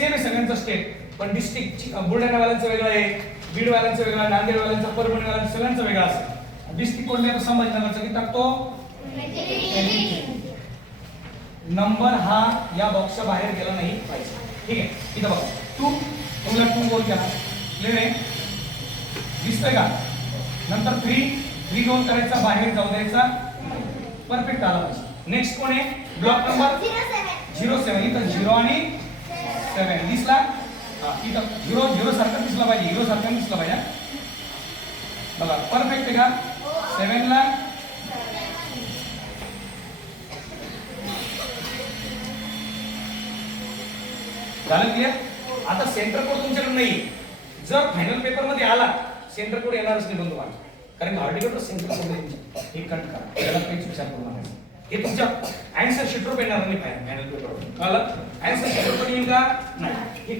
Same आहे सगळ्यांचं state, पण डिस्ट्रिक्ट बुलढाणावाल्यांचं वेगळं आहे, बीडवाल्यांचं वेगळं, नांदेडवाल्यांचं, परभणीवाल्यांचं सगळ्यांचं वेगळं असतं. डिस्ट्रिक्ट कोणत्या संभाजीनगरचा किती टाकतो? नंबर हा या बॉक्सच्या बाहेर गेला नाही पाहिजे. ठीक आहे, इथं बघा टू, तुम्हाला टू गोल केला, क्लिअर आहे, दिसतंय का? नंतर थ्री, थ्री गोल करायचा, बाहेर जाऊ द्यायचा, परफेक्ट आला पाहिजे. नेक्स्ट कोण आहे? Block number 07. इथं 0 आणि 7 दिसला, इथं 0 सारखा दिसला पाहिजे, 0 सारखा दिसला पाहिजे. बघा परफेक्ट आहे का? 7 ला झालं क्लिअर. आता सेंटर कोड तुमच्याकडे नाही, जर फायनल पेपर मध्ये आला सेंटर कोड येणारच नाही बंधू माझा, कारण आर्टिकल सेंटर कोड हे कट करा, त्याला काहीच विचार करू नका. हे तुमच्या आन्सर शीटवर येणार नाही फायनल पेपर. कळलं? आन्सर शीटवर येईल का नाही हे